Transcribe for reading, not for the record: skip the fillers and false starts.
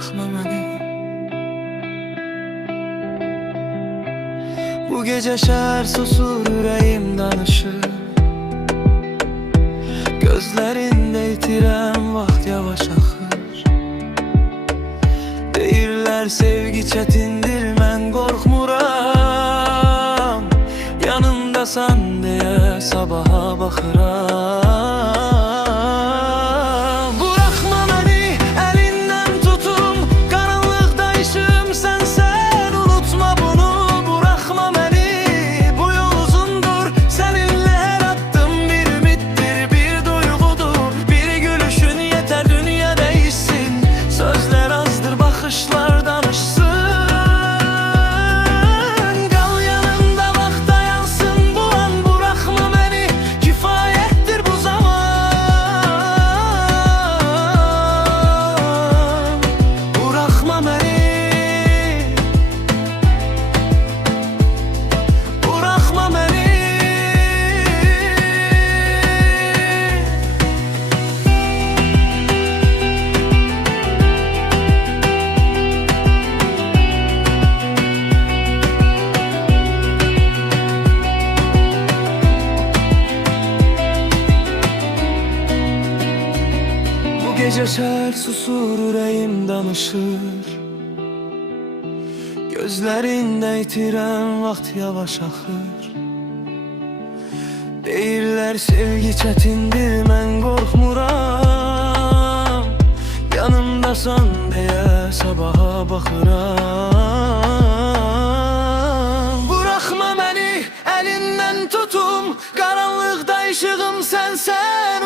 bırakma beni. Bu gece şehir susur, yüreğim danışır. Gözlerinde itiren vaxt yavaş axır. Deyirlər sevgi çətindir, mən qorxmuram. Yanımdasan deyə sabaha baxıram. Bırakma məni, əlindən tutum, qaranlıqda işim sənsən, unutma bunu. Bırakma məni, bu yol uzundur, səninlə hər addım bir ümittir, bir duyğudur. Bir gülüşün yeter dünya değişsin, sözler azdır, baxışlar danışsın. Qal yanımda, vaxt dayansın bu an. Bırakma məni, kifayətdir bu zaman. Bırakma məni, bırakma məni. Bu gece şehir susur, yüreğim danışır. Gözlerinde itiren vaxt yavaş axır. Deyirlər sevgi çətindir, mən qorxmuram. Yanımdasan deyə sabaha baxıram. Bırakma məni, əlindən tutum, qaranlıqda işığım sənsən.